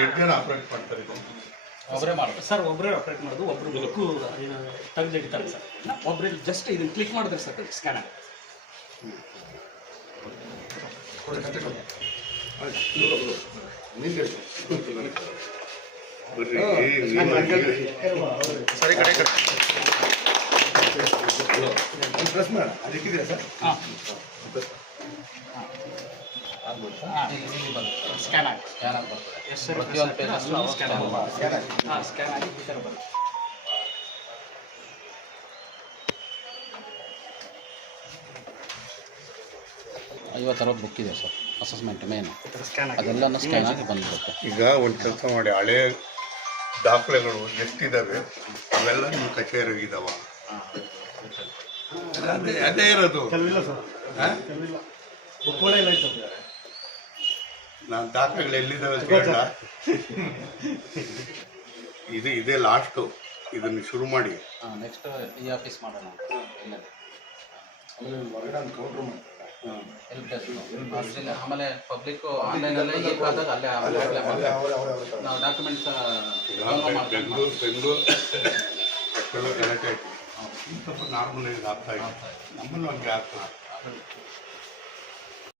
ಎಷ್ಟು ಜನ ಆಪ್ರೇಟ್ ಮಾಡ್ತಾರೆ ಇದು ಒಬ್ಬರೇ ಮಾಡ್ತಾರೆ ಸರ್ ಒಬ್ಬರೇ ಆಪ್ರೇಟ್ ಮಾಡೋದು ಒಬ್ಬರು ಬುಕ್ಕು ತೆಗೆದು ಇಡ್ತಾರೆ ಸರ್. ಒಬ್ಬರು ಜಸ್ಟ್ ಇದನ್ನ ಕ್ಲಿಕ್ ಮಾಡಿದ್ರೆ ಸರ್ ಸ್ಕ್ಯಾನ್ ಆಗುತ್ತೆ. ಸರಿ ಕಡೆ ಸರ್? ಹಾಂ. ಹಾಂ ಇಲ್ಲಿ ಬರುತ್ತೆ. ಸ್ಕ್ಯಾನ್ ಆಗುತ್ತೆ ಸ್ಕ್ಯಾನ್ ಆಗಿ ಬರ್ತದೆ. ಎಷ್ಟು ಸರ್ ಪ್ರತಿಯೊಂದು ಪೇಜ್ ಅಷ್ಟು ಸ್ಕ್ಯಾನ್ ಆಗುತ್ತೆ ಹಾಂ ಸ್ಕ್ಯಾನ್ ಆಗಿ ಈ ಥರ ಬರುತ್ತೆ. ಐವತ್ತು ಅರವತ್ತು ಬುಕ್ ಇದೆ ಸರ್ ಅಸೆಸ್ಮೆಂಟ್ ಮೇನ್ ಅದೆಲ್ಲನೂ ಸ್ಕ್ಯಾನ್ ಆಗಿ ಬಂದ್ಬಿಡುತ್ತೆ. ಈಗ ಒಂದು ಕೆಲಸ ಮಾಡಿ ಹಳೆ ದಾಖಲೆಗಳು ಎಷ್ಟಿದ್ದಾವೆ ಅವೆಲ್ಲ ನಿಮ್ಮ ಕಚೇರಿ ಇದಾವ. ಅದೇ ಅದೇ ಇರೋದು ಕೆಲವಿಲ್ಲ ಸರ್ ಹಾ? ಕೆಲವಿಲ್ಲ ಬುಕ್ಗಳೇ ಇಲ್ಲ ಸರ್ ನಾನು ದಾಖಲೆಗಳು ಎಲ್ಲಿದ್ದಾವೆ ಅಂತ ಇದು ಇದೇ ಲಾಸ್ಟು. ಇದನ್ನು ಶುರು ಮಾಡಿ. ಹಾಂ ನೆಕ್ಸ್ಟ್ ಈ ಆಫೀಸ್ ಮಾಡೋಣ. ಆಮೇಲೆ ಪಬ್ಲಿಕ್ ಆನ್ಲೈನಲ್ಲೇ ಈಗ ಆದಾಗ ಅಲ್ಲೇ ಅಪ್ಲೈ ಮಾಡ್ತಾರೆ ನಾವು ಡಾಕ್ಯುಮೆಂಟ್ಸ್ ಬೆಂಗಳೂರು ಬೆಂಗಳೂರು ಗಲಾಟೆ ಆಯ್ತು. ಸ್ವಲ್ಪ ನಾರ್ಮಲ್ ಆಗ್ತಾ ಇದೆ ನಮ್ಮಲ್ಲೂ ಹಂಗೆ ಆಗ್ತದೆ